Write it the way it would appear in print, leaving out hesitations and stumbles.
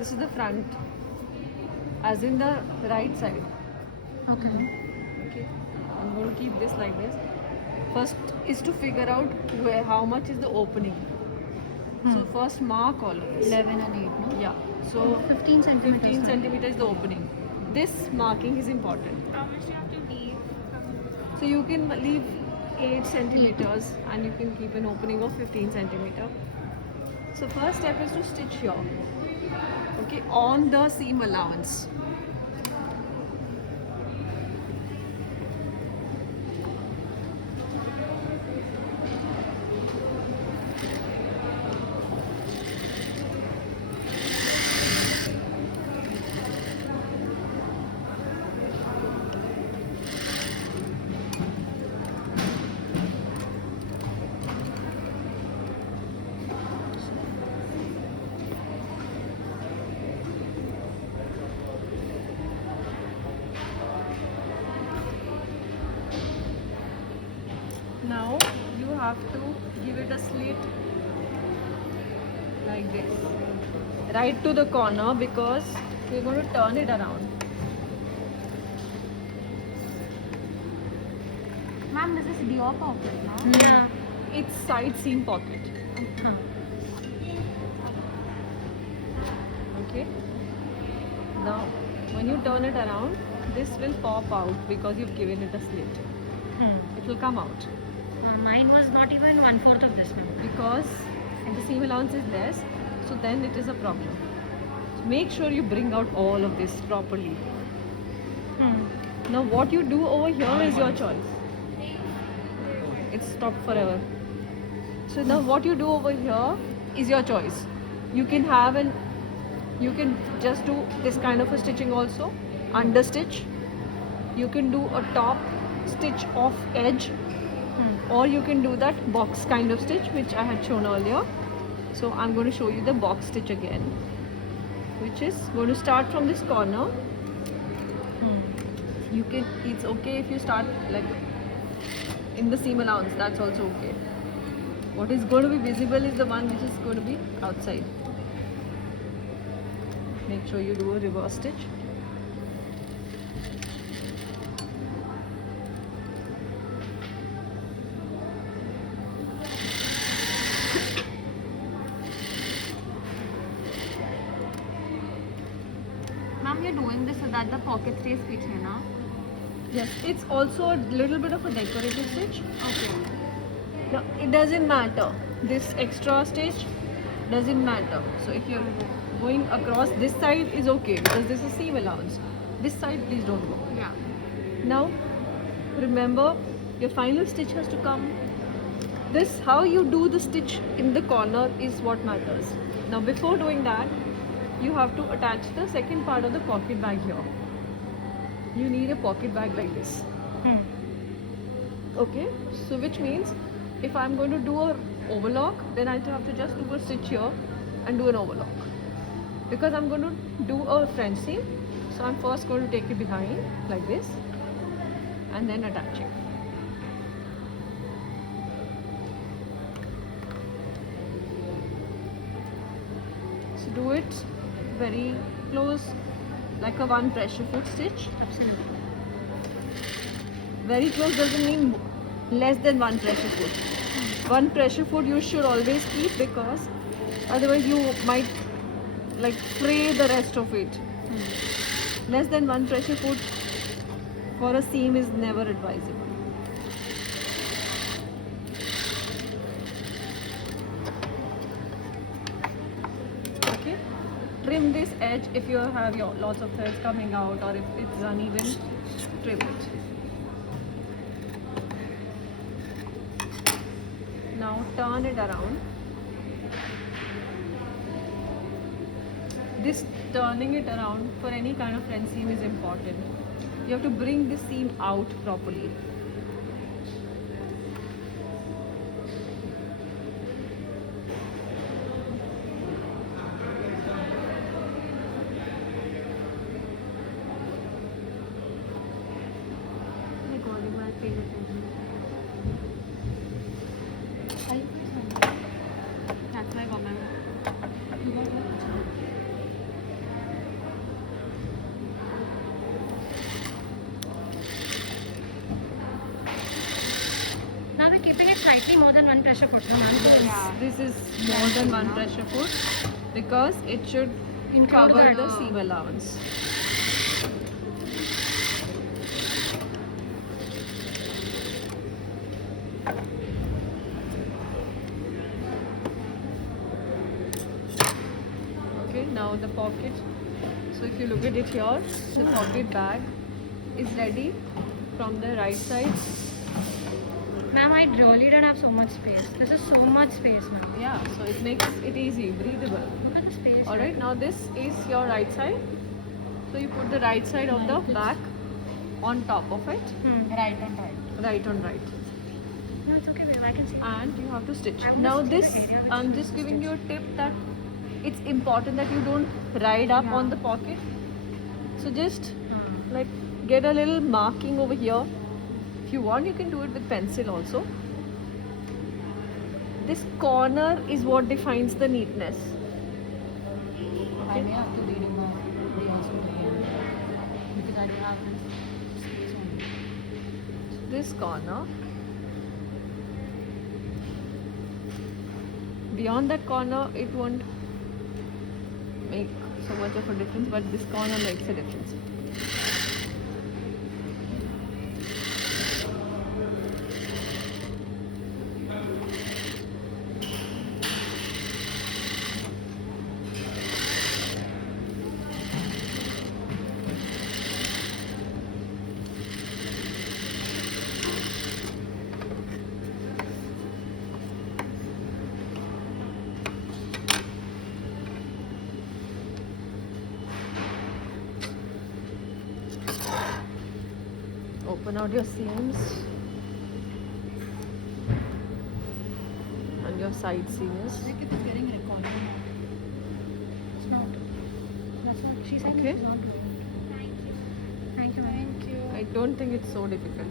This is the front, as in the right side. Okay. Okay, I'm going to keep this like this. First is to figure out how much is the opening. So first mark all of this. 11 and 8, no? Yeah. So 15 centimeters. 15 centimeters is the opening. This marking is important. How much do you have to leave? So you can leave 8 centimeters and you can keep an opening of 15 centimeter. So first step is to stitch here. Okay, on the seam allowance. Now you have to give it a slit like this, right to the corner, because we're going to turn it around. Ma'am, this is your pocket, no? Yeah. It's side seam pocket. Huh. Okay. Now when you turn it around, this will pop out because you've given it a slit. It will come out Mine was not even 1/4 of this, ma'am. because the seam allowance is less, so then it is a problem. So make sure you bring out all of this properly. Now what you do over here is your choice. It's stopped forever. So now what you do over here is your choice. You can just do this kind of a stitching also, under stitch. You can do a top stitch off edge, or you can do that box kind of stitch which I had shown earlier. So I'm going to show you the box stitch again, which is going to start from this corner. It's okay if you start like in the seam allowance, that's also okay. What is going to be visible is the one which is going to be outside. Make sure you do a reverse stitch. Ma'am, you're doing this so that the pocket stays piche, na? Yes, it's also a little bit of a decorative stitch. Okay. Now, it doesn't matter. This extra stitch doesn't matter. So if you're going across, this side is okay because this is seam allowance. This side, please don't go. Yeah. Now, remember, your final stitch has to come. This, how you do the stitch in the corner is what matters. Now, before doing that, you have to attach the second part of the pocket bag here. You need a pocket bag like this. Okay, so which means if I'm going to do a overlock, then I have to just do a stitch here and do an overlock. Because I'm going to do a French seam, so I'm first going to take it behind like this and then attach it. So do it very close, like a one pressure foot stitch. Absolutely. Very close doesn't mean less than one pressure foot. One pressure foot you should always keep, because otherwise you might like fray the rest of it. Less than one pressure foot for a seam is never advisable. Okay, trim this edge if you have your lots of threads coming out, or if it's uneven, trim it. Now turn it around. This turning it around for any kind of French seam is important. You have to bring the seam out properly. That's why I got my. keeping it slightly more than one pressure foot, no, ma'am? Yes, Yeah. this is more than one pressure foot because it should Include cover that, the seam allowance. Okay, now the pocket. So if you look at it here, the pocket bag is ready from the right side. Ma'am, I really don't have so much space. This is so much space, ma'am. Yeah, so it makes it easy, breathable. Look at the space. Alright, now this is your right side. So you put the right side of the back on top of it, Right on right. right on right. No, it's okay, babe. I can see. And you have to stitch. I will Now stitch this, the area which I'm you just giving stitch. you a tip that it's important that you don't ride up Yeah. on the pocket. So just like get a little marking over here. If you want, you can do it with pencil also. This corner is what defines the neatness. I may have to read in my also again because I don't have this space only. This corner, beyond that corner it won't make so much of a difference, but this corner makes a difference. Open out your seams and your side seams. Like it is getting recorded. It's not. That's not. She said Okay. it's not doing it. Thank you. Thank you, ma'am. Thank you. I don't think it's so difficult.